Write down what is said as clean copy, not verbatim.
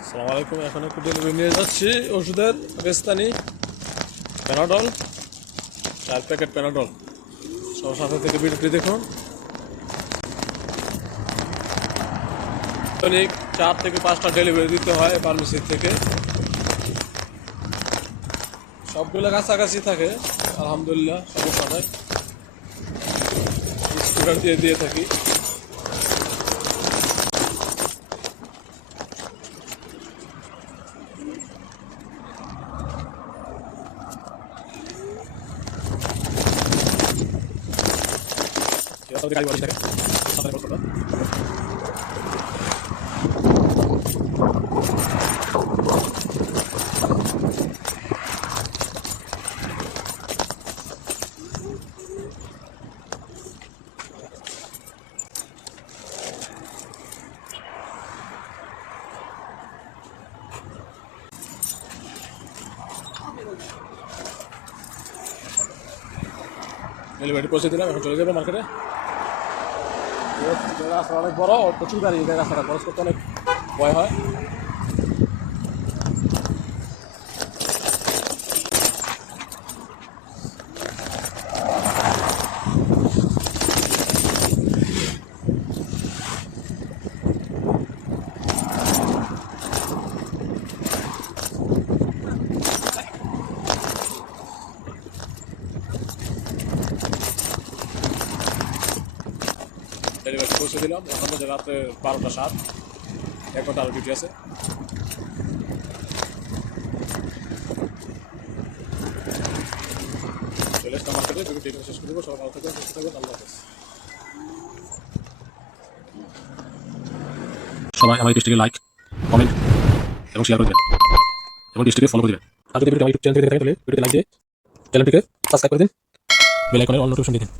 আসসালামু আলাইকুম। এখন একটু ডেলিভারি নিয়ে যাচ্ছি ওষুধের পাকিস্তানি প্যানাডল, 4 প্যাকেট প্যানাডল। সব সাথে থেকে ভিডিওটি দেখুন। দৈনিক 4 থেকে 5টা ডেলিভারি দিতে হয় ফার্মেসি থেকে। সবগুলো কাছাকাছি থাকে, আলহামদুলিল্লাহ সমস্যা নাই। স্কুটার দিয়ে দিয়ে থাকি। গাড়ি বাড়ি থাকে সাথে করতে ডেলিভারি পৌঁছে দিলাম। এখন চলে যাবো মার্কেটে। রাস্তা অনেক বড়, প্রচুর গাড়ি, রাস্তাটা খরচ করতে অনেক ভয় হয়। ডেলিভারি পৌঁছে দিলাম। এখন বাজে রাতে 12টা 7, 1 ঘন্টা আরও ডিউটি আছে। চলে আসলাম মার্কেটে। ভিডিওটি এখানে শেষ করে দেবো। সবাই ভালো থাকবেন, সুস্থ থাকবেন। আল্লাহ হাফেজ। সবাই আমার পেজটিকে লাইক, কমেন্ট এবং শেয়ার করে দেবেন এবং পেজটিকে ফলো করে দেবেন। আর যদি ভিডিওটি আমার ইউটিউব চ্যানেল থেকে দেখে থাকেন তাহলে ভিডিওতে লাইক দিয়ে চ্যানেলটিকে সাবস্ক্রাইব করে দিন, বেল আইকনের অল নোটিফিকেশন দিয়ে দিন।